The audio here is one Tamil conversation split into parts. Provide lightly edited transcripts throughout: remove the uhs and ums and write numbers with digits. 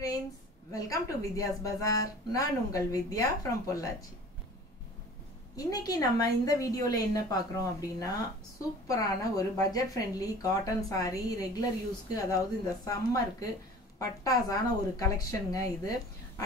friends, welcome to Vidya's Bazaar. நான் உங்கள் வித்யா from பொள்ளாச்சி. இன்னைக்கு நம்ம இந்த வீடியோல என்ன பார்க்கறோம் அப்படினா சூப்பரான ஒரு budget friendly cotton saree regular யூஸ்க்கு அதாவது இந்த சம்மருக்கு பட்டாசான ஒரு கலெக்ஷன்ங்க இது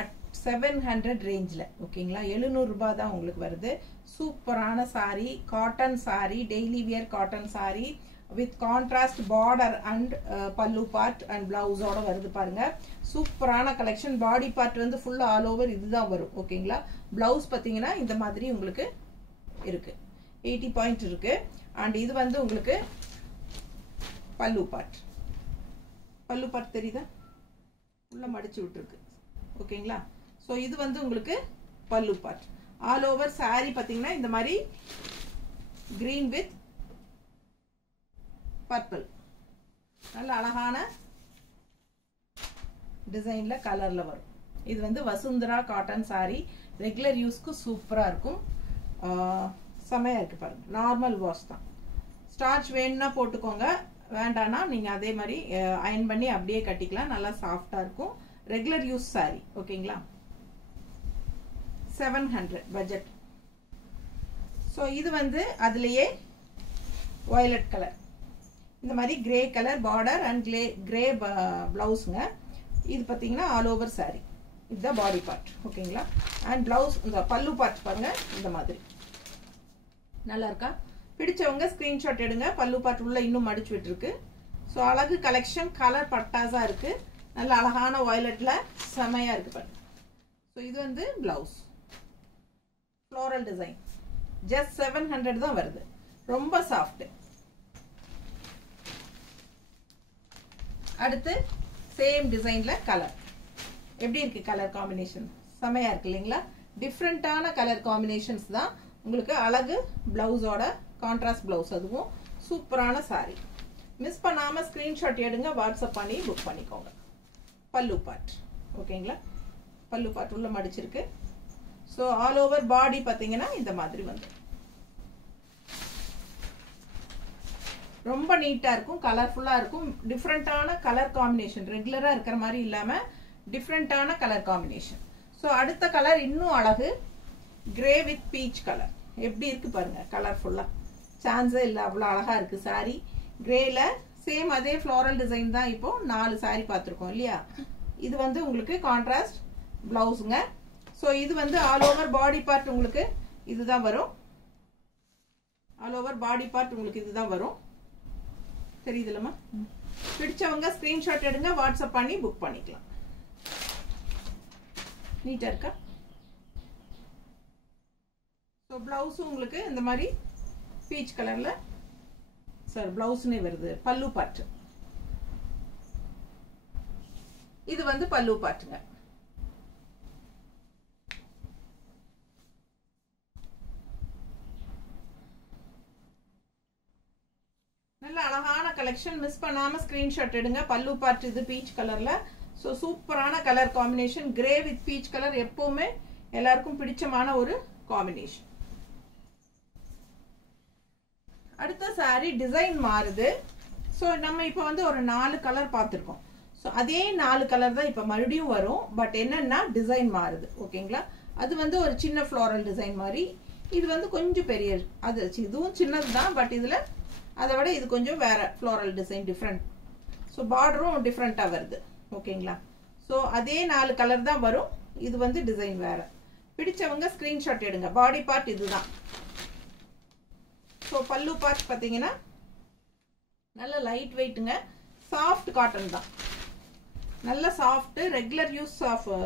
at 700 ரேஞ்ச்ல ஓகேங்களா 700 ரூபாய் தான் உங்களுக்கு வருது சூப்பரான saree cotton saree daily wear cotton saree with contrast border and pallu part and blouse ஓட வருது பாருங்க சூப்பரான கலெக்ஷன் பாடி பார்ட் வந்து full all over இதுதான் வரும் ஓகேங்களா blouse பாத்தீங்கன்னா இந்த மாதிரி உங்களுக்கு இருக்கு 80 பாயிண்ட் இருக்கு and இது வந்து உங்களுக்கு pallu part தெரியுதா உள்ள மடிச்சு விட்டுருக்கு ஓகேங்களா சோ இது வந்து உங்களுக்கு pallu part all over saree பாத்தீங்கன்னா இந்த மாதிரி green with purple நல்ல அழகான டிசைன்ல கலர்ல வரும் இது வந்து வசுந்தரா காட்டன் saree ரெகுலர் யூஸ்க்கு சூப்பரா இருக்கும் செமையா இருக்கு பாருங்க நார்மல் வாஷ் தான் ஸ்டார்ச் வேணும்னா போட்டுக்கோங்க வேண்டானா நீங்க அதே மாதிரி அயர்ன் பண்ணி அப்படியே கட்டிக்கலாம் நல்லா சாஃப்ட்டா இருக்கும் ரெகுலர் யூஸ் saree ஓகேங்களா 700 பட்ஜெட் சோ இது வந்து அதுலயே violet கலர் இந்த மாதிரி grey colour border and grey பிளவுஸ்ங்க இது பாத்தீங்கன்னா ஆல் ஓவர் saree இது பாடி பார்ட் ஓகேங்களா and blouse இந்த பல்லு பார்ட் பாருங்க இந்த மாதிரி நல்லா இருக்கா பிடிச்சவங்க ஸ்கிரீன்ஷாட் எடுங்க பல்லு பார்ட் உள்ள இன்னும் மடிச்சு விட்டுருக்கு சோ அழகு கலெக்ஷன் கலர் பட்டாசா இருக்கு நல்ல அழகான வயலட்ல செமையா இருக்கு பாருங்க சோ இது வந்து பிளவுஸ் ஃப்ளோரல் டிசைன் just 700 தான் வருது ரொம்ப சாஃப்ட் அடுத்து சேம் டிசைன்ல கலர் எப்படி இருக்கு கலர் காம்பினேஷன் செமையா இருக்கு இல்லீங்களா டிஃபரண்டான கலர் காம்பினேஷன்ஸ் தான் உங்களுக்கு அழகு பிளவுஸோட கான்ட்ராஸ்ட் பிளவுஸ் அதுவும் சூப்பரான saree மிஸ் பண்ணாம ஸ்கிரீன்ஷாட் எடுங்க வாட்ஸ்அப் பண்ணி புக் பண்ணிக்கோங்க பல்லு பார்ட் ஓகேங்களா பல்லு பார்ட் உள்ள மடிச்சிருக்கு சோ ஆல் ஓவர் பாடி பாத்தீங்கன்னா இந்த மாதிரி வந்து ரொம்ப நீட்டா இருக்கும் கலர்ஃபுல்லா இருக்கும் டிஃபரண்டான கலர் காம்பினேஷன் ரெகுலரா இருக்கிற மாதிரி இல்லாம டிஃபரண்டான கலர் காம்பினேஷன் சோ அடுத்த கலர் இன்னும் அழகு கிரே வித் பீச் கலர் எப்படி இருக்கு பாருங்க கலர்ஃபுல்லா சான்ஸே இல்ல அவ்வளவு அழகா இருக்கு saree கிரேல சேம் அதே ஃப்ளோரல் டிசைன் தான் இப்போ 4 saree பார்த்திருக்கோம் இல்லையா இது வந்து உங்களுக்கு கான்ட்ராஸ்ட் பிளவுஸ்ங்க சோ இது வந்து ஆல் ஓவர் பாடி பார்ட் உங்களுக்கு இதுதான் வரும் ஆல் ஓவர் பாடி பார்ட் உங்களுக்கு இதுதான் வரும் தெரியுதுலமா பிடிச்சவங்க ஸ்கிரீன்ஷாட் எடுங்க வாட்ஸ்அப் பண்ணி புக் பண்ணிக்கலாம் நீட்டா இருக்கா சோ பிளவுஸ் உங்களுக்கு இந்த மாதிரி பீச் கலர்ல சார் பிளவுஸ்னே வருது பல்லு பார்ட் இது வந்து பல்லு பார்ட்டுங்க நல்ல அழகான கலெக்ஷன் மிஸ் பண்ணாம ஸ்கிரீன்ஷாட் எடுங்க பல்லு பார்ட் இது பீச் கலர்ல சோ சூப்பரான colour combination grey with peach colour எப்பவுமே எல்லாருக்கும் பிடிச்சமான ஒரு காம்பினேஷன் அடுத்த saree டிசைன் மாறுது சோ நம்ம இப்போ வந்து ஒரு 4 கலர் பார்த்திருக்கோம் சோ அதே 4 கலர் தான் இப்போ மறுபடியும் வரும் பட் என்னன்னா டிசைன் மாறுது ஓகேங்களா அது வந்து ஒரு சின்ன ஃப்ளோரல் டிசைன் மாதிரி இது வந்து கொஞ்சம் பெரிய அது இதுவும் சின்னதுதான் பட் இதுல அதை விட இது கொஞ்சம் வேற ஃப்ளோரல் டிசைன் டிஃபரண்ட் சோ பார்டரும் டிஃபரண்டா வருது ஓகேங்களா சோ அதே 4 கலர் தான் வரும் இது வந்து டிசைன் வேற பிடிச்சவங்க ஸ்கிரீன்ஷாட் எடுங்க பாடி பார்ட் இதுதான் சோ பல்லு பார்ட் பாத்தீங்கன்னா நல்ல லைட் வெயிட்ங்க சாஃப்ட் காட்டன் தான் நல்ல soft regular use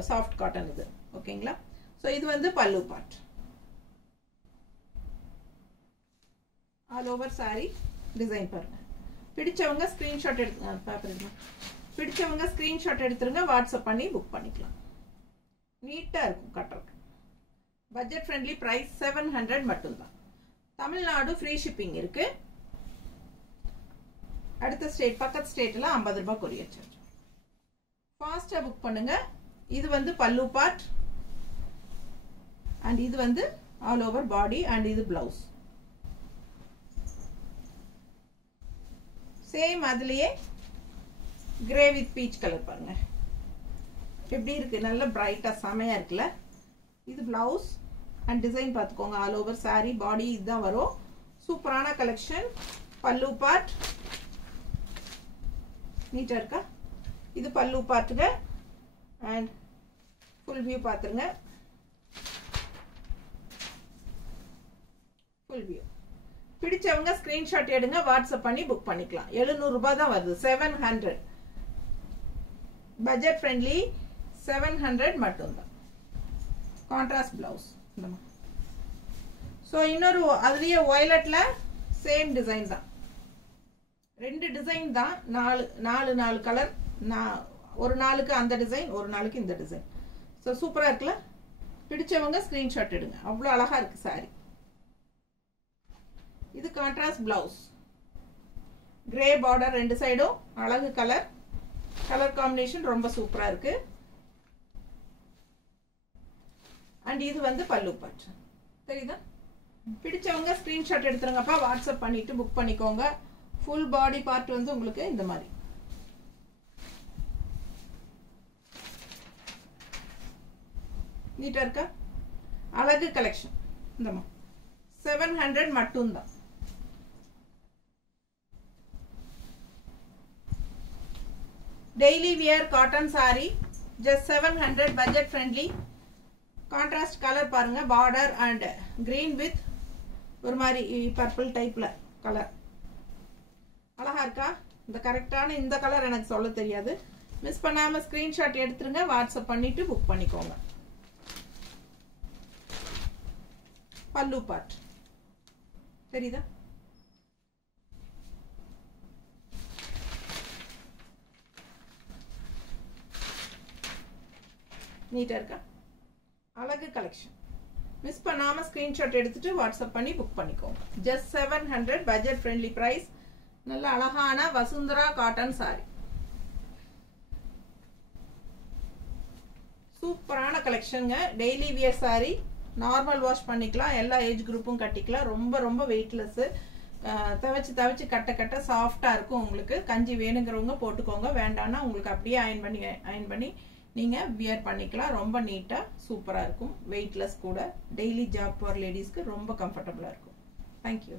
soft cotton இது ஓகேங்களா சோ இது வந்து பல்லு part all over saree design பாருங்க பிடிச்சவங்க ஸ்கிரீன்ஷாட் எடுத்துங்க பிடிச்சவங்க ஸ்கிரீன்ஷாட் எடுத்துருங்க வாட்ஸ்அப் பண்ணி புக் பண்ணிக்கலாம் நீட்டா இருக்கும் கட்டருக்கு பட்ஜெட் ஃப்ரெண்ட்லி பிரைஸ் 700 மட்டும்தான் தமிழ்நாடு ஃப்ரீ ஷிப்பிங் இருக்கு அடுத்த ஸ்டேட் பக்கத்து ஸ்டேட்ல 50 ரூபாய் கொரியர் சார்ஜ் ஃபாஸ்டா புக் பண்ணுங்க இது வந்து பல்லு பார்ட் அண்ட் இது வந்து ஆல் ஓவர் பாடி அண்ட் இது பிளவுஸ் சேம் அதுலயே கிரே வித் பீச் கலர் பாருங்க எப்படி இருக்கு, நல்ல பிரைட்டா செமையா இருக்குல்ல. இது பிளவுஸ் அண்ட் டிசைன் பார்த்துக்கோங்க. ஆல் ஓவர் சாரி பாடி இதுதான் வரும். சூப்பரான கலெக்ஷன். பல்லு பார்ட் நீட்டா இருக்கா. இது பல்லு பார்ட்டுங்க. அண்ட் ஃபுல் வியூ பார்த்துருங்க. ஃபுல் வியூ பிடிச்சவங்க ஸ்கிரீன்ஷாட் எடுங்க, வாட்ஸ்அப் பண்ணி புக் பண்ணிக்கலாம். 700 ரூபாய் தான் வருது. 700 பட்ஜெட் ஃப்ரெண்ட்லி. 700 மட்டும்தான். Contrast blouse. ஸோ இன்னொரு அதுலேயே வயலட்ல சேம் டிசைன் தான். 2 டிசைன் தான். 4 கலர். ஒரு நாளுக்கு அந்த டிசைன், ஒரு நாளுக்கு இந்த டிசைன். ஸோ சூப்பராக இருக்குல்ல. பிடிச்சவங்க ஸ்க்ரீன்ஷாட் எடுங்க. அவ்வளோ அழகாக இருக்குது சாரி. இது கான்ட்ராஸ்ட் பிளவுஸ். கிரே பார்டர் 2 சைடும். அழகு கலர். கலர் காம்பினேஷன் ரொம்ப சூப்பராக இருக்கு. அண்ட் இது வந்து பல்லு பார்ட். தெரியுதா? பிடிச்சவங்க ஸ்க்ரீன்ஷாட் எடுத்துருங்கப்பா, வாட்ஸ்அப் பண்ணிட்டு புக் பண்ணிக்கோங்க. ஃபுல் பாடி பார்ட் வந்து உங்களுக்கு இந்த மாதிரி. நீட்டா இருக்கா. அழகு கலெக்ஷன். இந்தமா 700 மட்டும்தான். Daily wear cotton sorry just 700 budget friendly. Contrast colour பாருங்க. பார்டர் அண்ட் கிரீன் வித் ஒரு மாதிரி பர்பிள் டைப்ல கலர். அழகா இருக்கா. இந்த கரெக்டான இந்த கலர் எனக்கு சொல்ல தெரியாது. மிஸ் பண்ணாம ஸ்கிரீன்ஷாட் எடுத்துருங்க, வாட்ஸ்அப் பண்ணிட்டு புக் பண்ணிக்கோங்க. பல்லு பார்ட் தெரியுதா. நீட்டா இருக்கா. அழகு கலெக்ஷன். மிஸ் பண்ணாம ஸ்கிரீன்ஷாட் எடுத்துட்டு வாட்ஸ்அப் பண்ணி புக் பண்ணிக்கோங்க. Just 700 budget friendly price. நல்ல அழகான வசுந்தரா காட்டன் சாரி. சூப்பரான கலெக்ஷனுங்க. Daily wear sari. Normal wash பண்ணிக்கலாம். எல்லா ஏஜ் குரூப்பும் கட்டிக்கலாம். ரொம்ப ரொம்ப வெயிட்லெஸ். தவச்சு கட்ட சாஃப்டா இருக்கும். உங்களுக்கு கஞ்சி வேணுங்கிறவங்க போட்டுக்கோங்க. வேண்டாம்னா உங்களுக்கு அப்படியே அயன் பண்ணி நீங்க வியர் பண்ணிக்கலாம். ரொம்ப நீட்டா சூப்பரா இருக்கும். வெயிட்லெஸ் கூட. டெய்லி ஜாப் ஃபார் லேடிஸ்க்கு ரொம்ப கம்ஃபர்டபுளா இருக்கும். தேங்க்யூ.